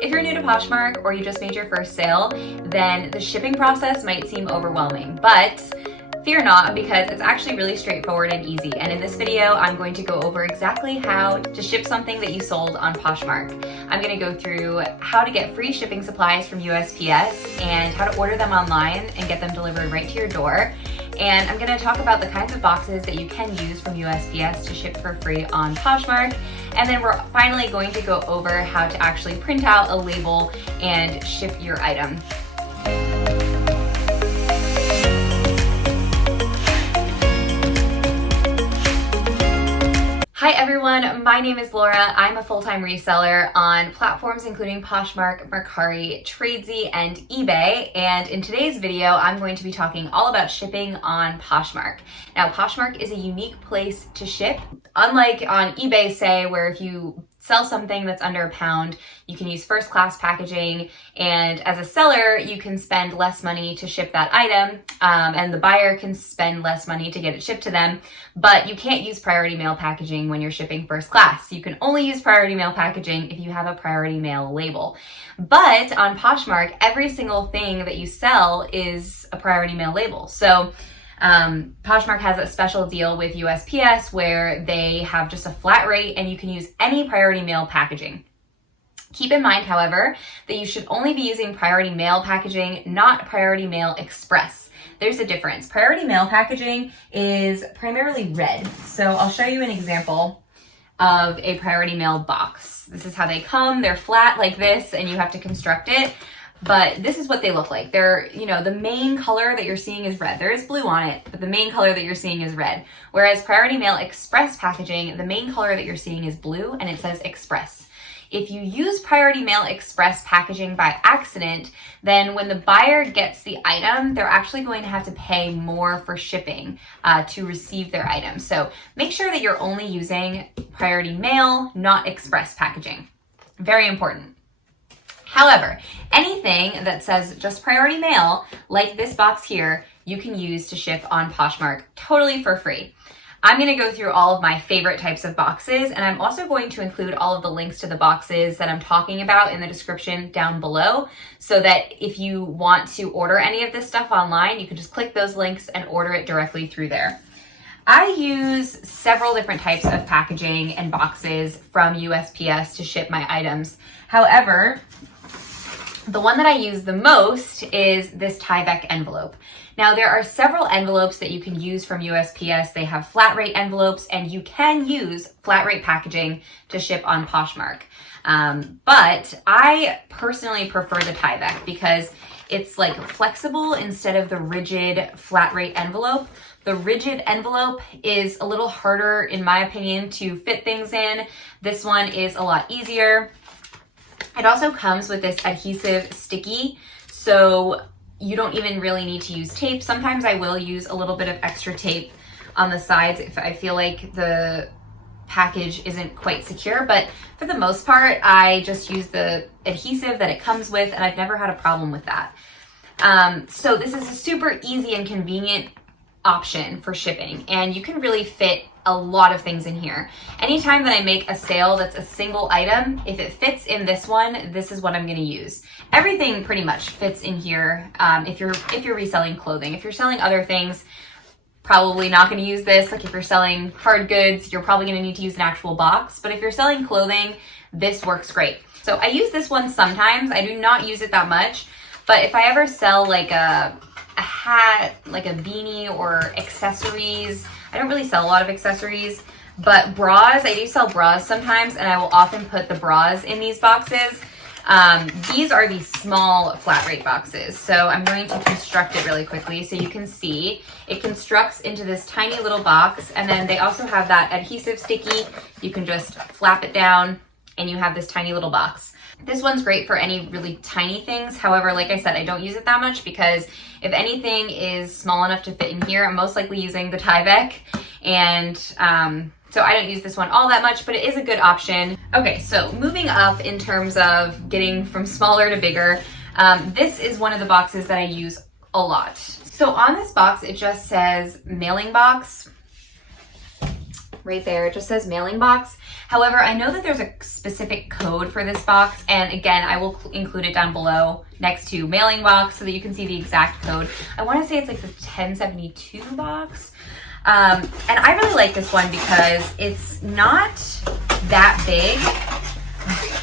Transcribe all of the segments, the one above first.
If you're new to Poshmark or you just made your first sale, then the shipping process might seem overwhelming, but fear not, because it's actually really straightforward and easy. And in this video, I'm going to go over exactly how to ship something that you sold on Poshmark. I'm going to go through how to get free shipping supplies from USPS and how to order them online and get them delivered right to your door. And I'm going to talk about the kinds of boxes that you can use from USPS to ship for free on Poshmark. And then we're finally going to go over how to actually print out a label and ship your item. Hi everyone, my name is Laura. I'm a full-time reseller on platforms including Poshmark, Mercari, Tradesy, and eBay. And in today's video, I'm going to be talking all about shipping on Poshmark. Now, Poshmark is a unique place to ship. Unlike on eBay, say, where if you sell something that's under £1, you can use first class packaging, and as a seller, you can spend less money to ship that item, and the buyer can spend less money to get it shipped to them, but you can't use priority mail packaging when you're shipping first class. You can only use priority mail packaging if you have a priority mail label. But on Poshmark, every single thing that you sell is a priority mail label. So Poshmark has a special deal with USPS where they have just a flat rate and you can use any priority mail packaging. Keep in mind, however, that you should only be using priority mail packaging, not priority mail express. There's a difference. Priority mail packaging is primarily red. So I'll show you an example of a priority mail box. This is how they come. They're flat like this and you have to construct it. But this is what they look like. They're, the main color that you're seeing is red. There is blue on it, but the main color that you're seeing is red. Whereas Priority Mail Express packaging, the main color that you're seeing is blue and it says Express. If you use Priority Mail Express packaging by accident, then when the buyer gets the item, they're actually going to have to pay more for shipping to receive their item. So make sure that you're only using Priority Mail, not Express packaging. Very important. However, anything that says just priority mail, like this box here, you can use to ship on Poshmark totally for free. I'm going to go through all of my favorite types of boxes, and I'm also going to include all of the links to the boxes that I'm talking about in the description down below, so that if you want to order any of this stuff online, you can just click those links and order it directly through there. I use several different types of packaging and boxes from USPS to ship my items. However, the one that I use the most is this Tyvek envelope. Now, there are several envelopes that you can use from USPS. They have flat rate envelopes, and you can use flat rate packaging to ship on Poshmark. But I personally prefer the Tyvek because it's like flexible instead of the rigid flat rate envelope. The rigid envelope is a little harder, in my opinion, to fit things in. This one is a lot easier. It also comes with this adhesive sticky, so you don't even really need to use tape. Sometimes I will use a little bit of extra tape on the sides if I feel like the package isn't quite secure, but for the most part, I just use the adhesive that it comes with, and I've never had a problem with that. So this is a super easy and convenient option for shipping, and you can really fit a lot of things in here. Anytime that I make a sale that's a single item, if it fits in this one, this is what I'm going to use. Everything pretty much fits in here. If you're reselling clothing, if you're selling other things, probably not going to use this. Like if you're selling hard goods, you're probably going to need to use an actual box. But if you're selling clothing, this works great. So I use this one sometimes. I do not use it that much, but if I ever sell like a hat, like a beanie, or accessories. I don't really sell a lot of accessories, but bras, I do sell bras sometimes, and I will often put the bras in these boxes. These are the small flat rate boxes, so I'm going to construct it really quickly so you can see. It constructs into this tiny little box, and then they also have that adhesive sticky. You can just flap it down, and you have this tiny little box. This one's great for any really tiny things. However, like I said, I don't use it that much because if anything is small enough to fit in here, I'm most likely using the Tyvek. And so I don't use this one all that much, but it is a good option. Okay, so moving up in terms of getting from smaller to bigger, this is one of the boxes that I use a lot. So on this box, it just says mailing box right there. It just says mailing box. However, I know that there's a specific code for this box, and again, I will include it down below next to mailing box so that you can see the exact code. I want to say it's like the 1072 box. And I really like this one because it's not that big.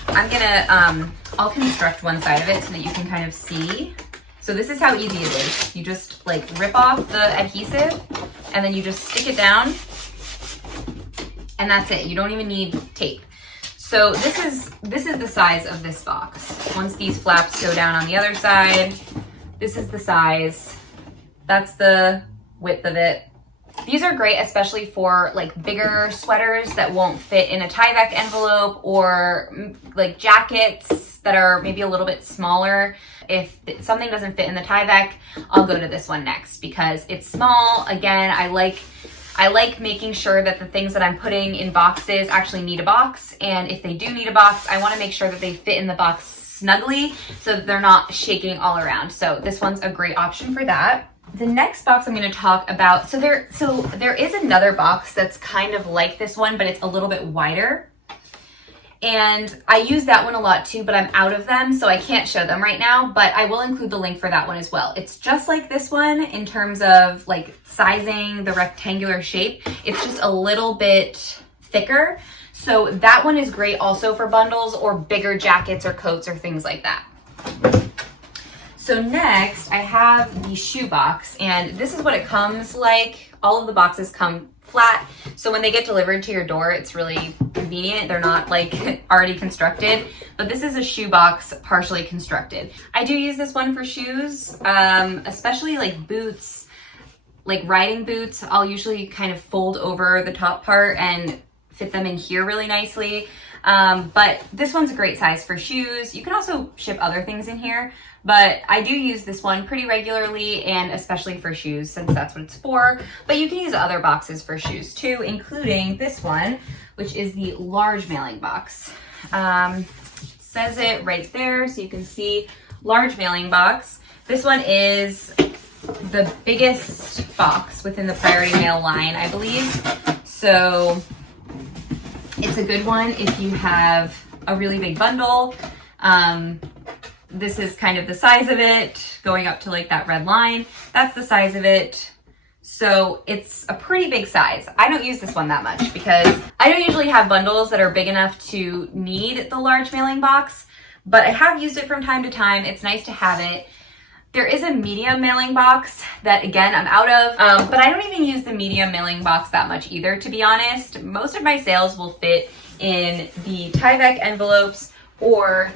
I'm gonna, I'll construct one side of it so that you can kind of see. So this is how easy it is. You just like rip off the adhesive and then you just stick it down and that's it. You don't even need tape. So this is the size of this box. Once these flaps go down on the other side, this is the size. That's the width of it. These are great, especially for like bigger sweaters that won't fit in a Tyvek envelope, or like jackets that are maybe a little bit smaller. If something doesn't fit in the Tyvek, I'll go to this one next because it's small. Again, I like making sure that the things that I'm putting in boxes actually need a box. And if they do need a box, I want to make sure that they fit in the box snugly so that they're not shaking all around. So this one's a great option for that. The next box I'm going to talk about, so there is another box that's kind of like this one, but it's a little bit wider. And I use that one a lot too, but I'm out of them, so I can't show them right now, but I will include the link for that one as well. It's just like this one in terms of like sizing, the rectangular shape. It's just a little bit thicker. So that one is great also for bundles or bigger jackets or coats or things like that. So next I have the shoe box, and this is what it comes like. All of the boxes come flat, so when they get delivered to your door, it's really convenient. They're not like already constructed, but this is a shoe box partially constructed. I do use this one for shoes, especially like boots, like riding boots. I'll usually kind of fold over the top part and fit them in here really nicely. But this one's a great size for shoes. You can also ship other things in here, but I do use this one pretty regularly, and especially for shoes since that's what it's for. But you can use other boxes for shoes too, including this one, which is the large mailing box. It says it right there, so you can see large mailing box. This one is the biggest box within the priority mail line, I believe. So it's a good one if you have a really big bundle. This is kind of the size of it, going up to like that red line. That's the size of it. So it's a pretty big size. I don't use this one that much because I don't usually have bundles that are big enough to need the large mailing box, but I have used it from time to time. It's nice to have it. There is a medium mailing box that, again, I'm out of, but I don't even use the medium mailing box that much either, to be honest. Most of my sales will fit in the Tyvek envelopes or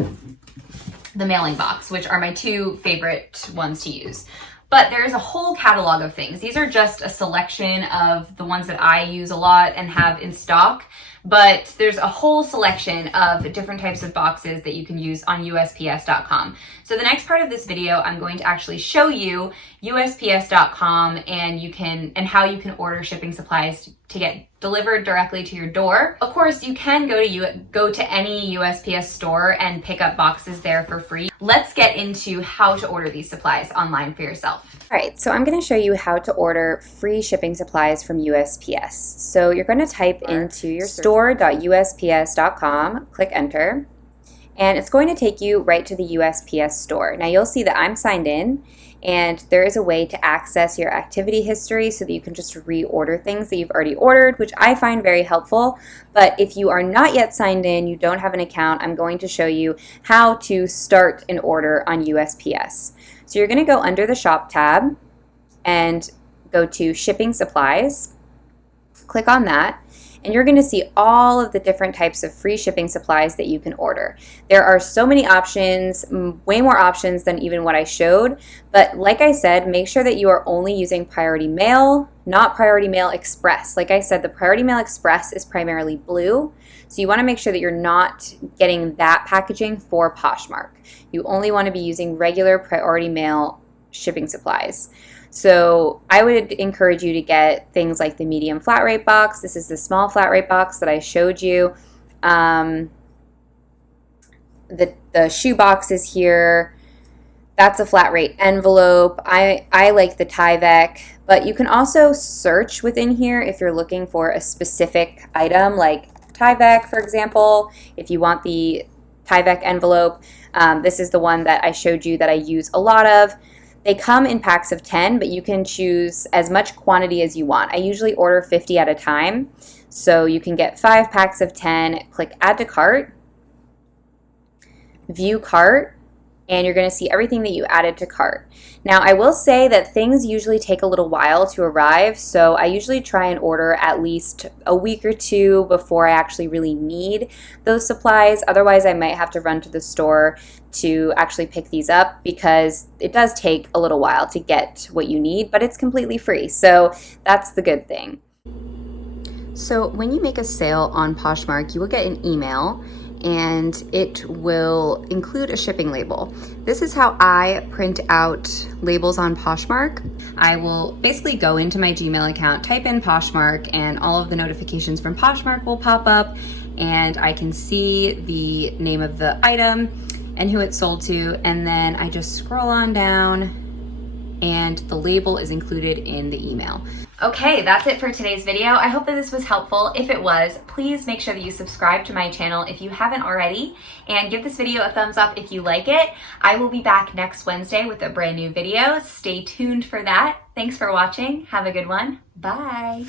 the mailing box, which are my two favorite ones to use. But there is a whole catalog of things. These are just a selection of the ones that I use a lot and have in stock. But there's a whole selection of different types of boxes that you can use on USPS.com. So the next part of this video, I'm going to actually show you USPS.com and how you can order shipping supplies to get delivered directly to your door. Of course, you can go to any USPS store and pick up boxes there for free. Let's get into how to order these supplies online for yourself. All right, so I'm going to show you how to order free shipping supplies from USPS. So you're going to type into your store.usps.com, click enter, and it's going to take you right to the USPS store. Now you'll see that I'm signed in, and there is a way to access your activity history so that you can just reorder things that you've already ordered, which I find very helpful. But if you are not yet signed in, you don't have an account, I'm going to show you how to start an order on USPS. So you're going to go under the shop tab and go to shipping supplies, click on that, and you're going to see all of the different types of free shipping supplies that you can order. There are so many options, way more options than even what I showed, but like I said, make sure that you are only using Priority Mail, not Priority Mail Express. Like I said, the Priority Mail Express is primarily blue, so you want to make sure that you're not getting that packaging for Poshmark. You only want to be using regular Priority Mail shipping supplies. So I would encourage you to get things like the medium flat rate box. This is the small flat rate box that I showed you. The shoe box is here. That's a flat rate envelope. I like the Tyvek, but you can also search within here if you're looking for a specific item, like Tyvek, for example. If you want the Tyvek envelope, this is the one that I showed you that I use a lot of. They come in packs of 10, but you can choose as much quantity as you want. I usually order 50 at a time, so you can get 5 packs of 10. Click Add to Cart, View Cart, and you're going to see everything that you added to cart. Now, I will say that things usually take a little while to arrive, so I usually try and order at least a week or two before I actually really need those supplies. Otherwise, I might have to run to the store to actually pick these up because it does take a little while to get what you need, but it's completely free, so that's the good thing. So when you make a sale on Poshmark, you will get an email and it will include a shipping label. This is how I print out labels on Poshmark. I will basically go into my Gmail account, type in Poshmark, and all of the notifications from Poshmark will pop up, and I can see the name of the item and who it's sold to, and then I just scroll on down and the label is included in the email. Okay, that's it for today's video. I hope that this was helpful. If it was, please make sure that you subscribe to my channel if you haven't already, and give this video a thumbs up if you like it. I will be back next Wednesday with a brand new video. Stay tuned for that. Thanks for watching. Have a good one. Bye.